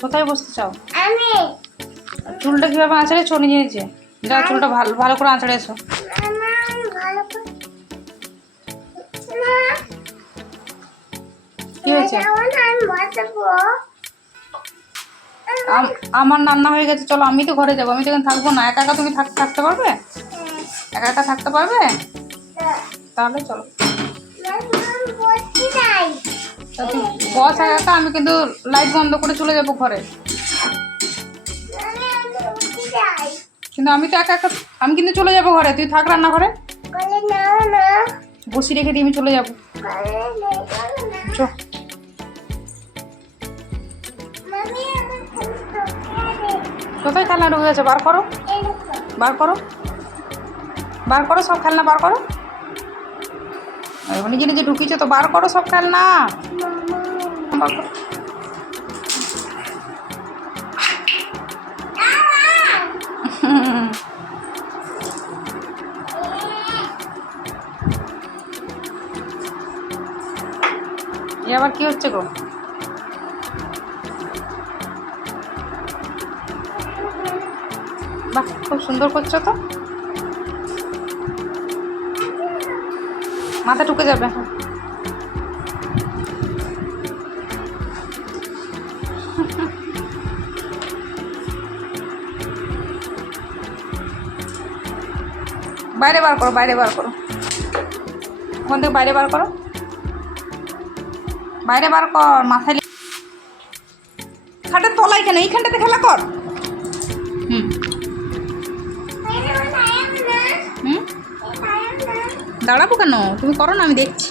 কোথায়? বসতে চাও? আমি। চুলটা কীভাবে আঁচড়েছো নিজে নিজে যা চুলটা ভালো ভালো করে আঁচড়েছো কি হয়েছে? আম- আমার রান্না হয়ে গেছে চলো আমি তো ঘরে যাব। আমি তো এখানে থাকব না। একা একা তুমি থাক- থাকতে পারবে? একা একা থাকতে পারবে? তাহলে চলো। বস একা, আমি কিন্তু লাইট বন্ধ করে চলে যাব ঘরে। কিন্তু আমি তো একা একা, আমি কিন্তু চলে যাব ঘরে। তুই থাক রান্না ঘরে বসি রেখে দিয়ে আমি চলে যাব। চ। কোথায় খেলনা ঢুকে গেছে? বার করো। বার করো। বার করো, সব খেলনা বার করো। নিজে নিজে ঢুকিয়েছো তো বার করো সব এ আবার কি হচ্ছে গো? বাহ, খুব সুন্দর করছ তো। মাথা ঢুকে যাবে। বাইরে বার করো, বাইরে বার করো। ওখান থেকে বাইরে বার করো। বাইরে বার কর, মাথায় খাটের তলায় কেন? এইখানটাতে খেলা কর। দাঁড়াবো কেন? তুমি করো না, আমি দেখছি।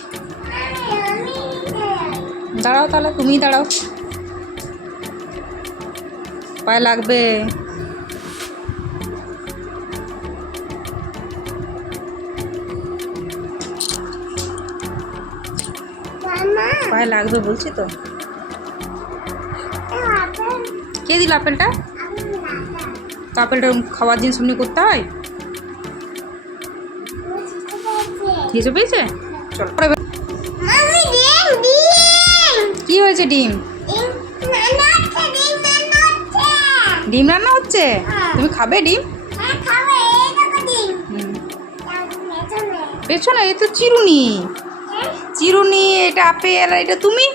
দাঁড়াও তাহলে, তুমিই দাঁড়াও। পায়ে লাগবে। পায়ে লাগবে বলছি তো। কে দিল আপেলটা? তো আপেলটা খাওয়ার জিনিস এমনি করতে হয়? হিসেবে পেয়েছে? চলো। কি হয়েছে ডিম? ডিম রান্না হচ্ছে তুমি খাবে ডিম। পেছনে এ তো চিরুনি। চিরুনি এটা আপেল আর এটা তুমি?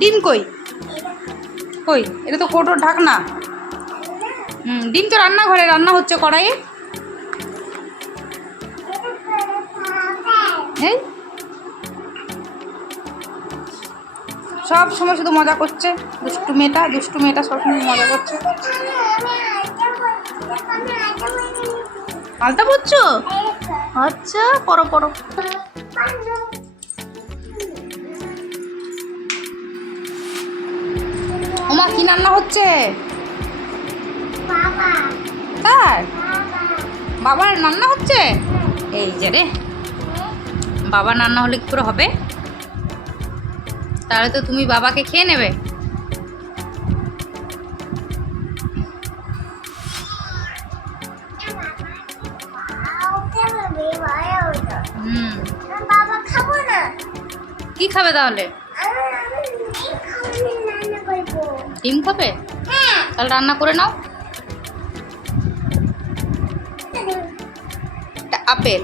ডিম কই? কই? এটা তো কোটোর ঢাকনা। হুম ডিম তো রান্নাঘরে রান্না হচ্ছে কড়াইয়ে। এই সব সময় শুধু মজা করছে। দুষ্টু মেয়েটা দুষ্টু মেয়েটা সবসময় মজা করছে। আলতা পড়ছো আচ্ছা পড়ো পড়ো। ওমা কি রান্না হচ্ছে? বাবা। তার বাবার রান্না হচ্ছে? এই যে রে। বাবার রান্না হলে কি করে হবে? তাহলে তো তুমি বাবাকে খেয়ে নেবে। বাবা কি খাবে তাহলে? ডিম খাবে? তাহলে রান্না করে নাও। আপেল।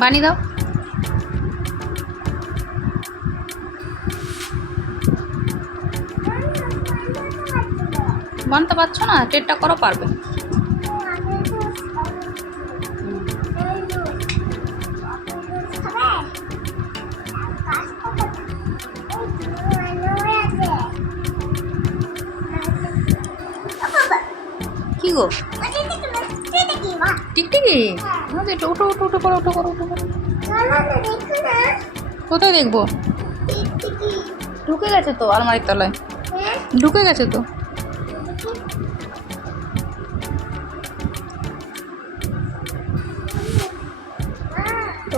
বানিয়ে দাও। বানতে পারছ না? টেটটা করো পারবে। কি গো? টিকটিকি? আমাদের এটা ওঠো ওঠো ওঠো, করো ওঠো, করো করো। কোথায় দেখব? ঢুকে গেছে তো আলমারির তলায়। ঢুকে গেছে তো।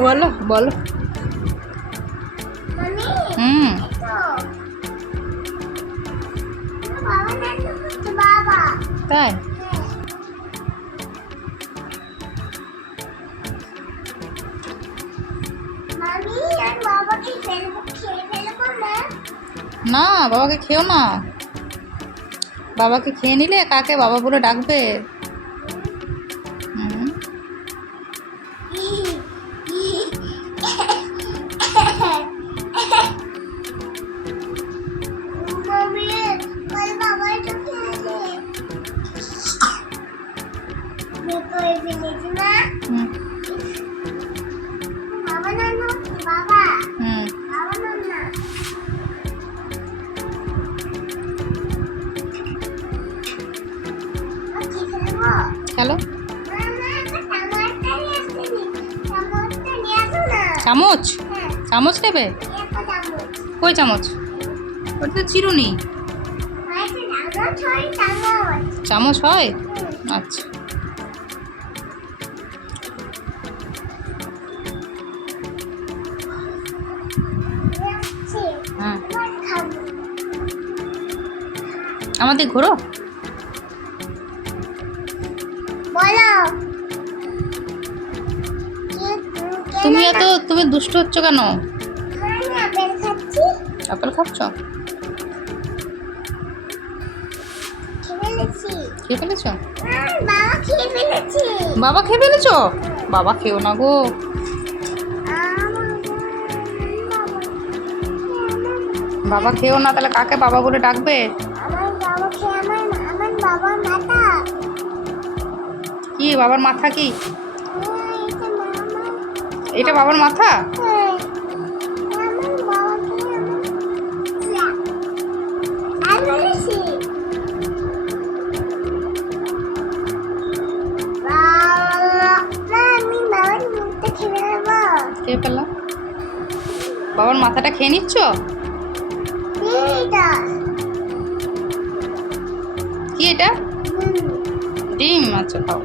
বলো বলো। হুম। তাই? না বাবাকে খেও না। বাবাকে খেয়ে নিলে কাকে? বাবা বলে ডাকবে। না চামচ? চামচ নেবে? কই চামচ? ওটা তো চিরুনি। হয় চামচ হয়? আচ্ছা। হ্যাঁ। আমাদের ঘোরো তুমি এত, তুমি দুষ্ট হচ্ছ কেন? আপেল খাচ্ছ? খেয়ে ফেলেছ? বাবা খেয়ে ফেলেছি? বাবা খেও না গো। বাবা খেও না, তাহলে কাকে বাবা বলে ডাকবে? কি, বাবার মাথা কি? এটা বাবার মাথা? খেয়ে আমার। আর বলেছি বাবা, মা, আমি বাবার খেয়ে নেব বাবার মাথাটা খেয়ে নিচ্ছ? কি এটা? ডিম? আচ্ছা খাও।